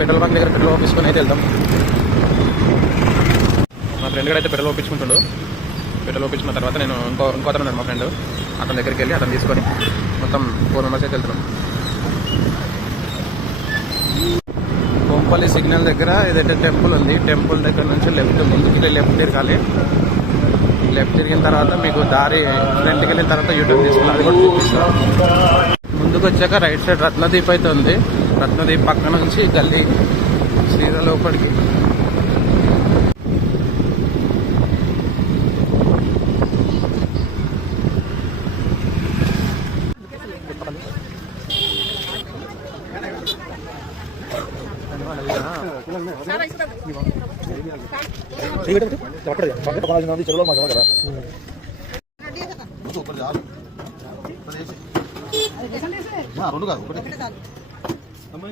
Petrol bunk దగ్గర petrol పంపించుకొని అయితే వెళ్దాం. మా ఫ్రెండ్ కూడా అయితే పెట్రోల్ పంపించుకుంటుండు. పెట్రోల్ పంపించుకున్న తర్వాత నేను ఇంకో అతను ఉన్నాడు మా ఫ్రెండ్, అతని దగ్గరికి వెళ్ళి అతను తీసుకొని మొత్తం 4 మెంబర్స్ అయితే వెళ్తున్నాం. కొంపల్లి సిగ్నల్ దగ్గర ఏదైతే టెంపుల్ ఉంది, టెంపుల్ దగ్గర నుంచి ముందుకి లెఫ్ట్ తిరగాలి. లెఫ్ట్ తిరిగిన తర్వాత మీకు దారి ఫ్రంట్కి వెళ్ళిన తర్వాత యూటర్న్ తీసుకోవాలి. అది కూడా చూపిస్తాం. ముందుకు వచ్చాక రైట్ సైడ్ రత్నదీప్ అయితే ఉంది. రత్నదీప్ పక్క నుంచి గల్లీ శ్రీరా లోపలికి. రెండు కాదు ఒకటి